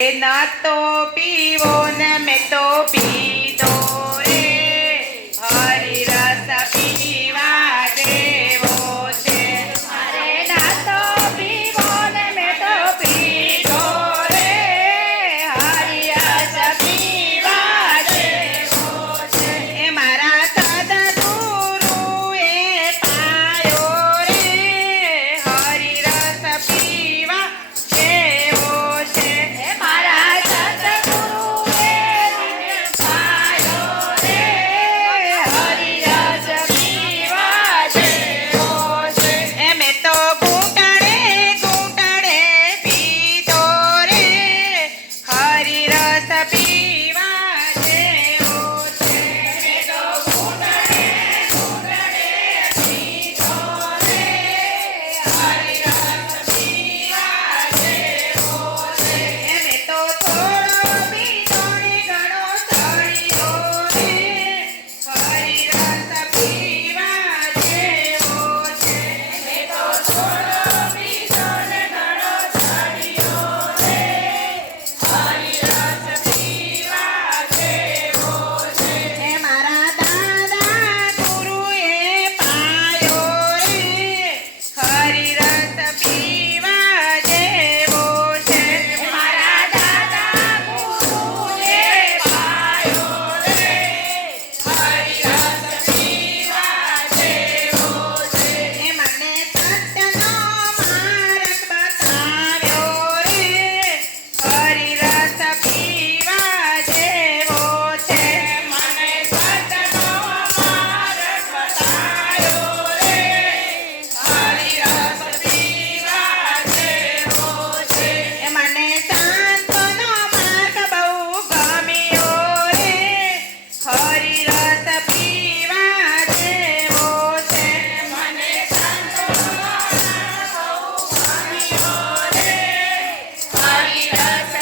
ના તો પીવો ને મેં તો પીધો રે હરિ રસ પીવા જેવો છે. અરે ના તો પીવો ને મેં તો પીધો રે હરિ રસ પીવા જેવો છે. એ મારા સદગુરુએ પાયો રે હરિ રસ પીવા જેવો છે. હે મારા સદગુરુએ મને પાયો રે હરિ રસ પીવા જેવો છે. એ મેં તો ઘૂંટડે ઘૂંટડે પીધો રે હરિ રસ પીવા જેવો છે. મેં તો ઘૂંટડે ઘૂંટડે પીધો રે હરિ રસ પીવા જેવો છે. એ મેં તો થોડો પીધો ને ઘણો ચડ્યો રે હરિ રસ પીવા જેવો છે. મેં તો થોડો પીધો ને ઘણો ચડ્યો રે હરિ રસ પીવા જેવો છે. એ મારા દાદા ગુરુએ પાયો રે હરિ રસ પીવા જેવો છે. મારા દાદા ગુરુએ પાયો રે હરિ રસ પીવા જેવો છે. એ મને સત્યનો માર્ગ બતાવ્યો રે હરિ રસ પીવા જેવો છે. મને સતનો માર્ગ બતાવ્યો રે હરિ રસ પીવા જેવો છે. એ મને શાંતનો માર્ગ બહુ ગમ્યો રે હરિ રસ પીવા જેવો છે. મને સંતનો માર્ગ બહુ ગમ્યો રે હરિ રસ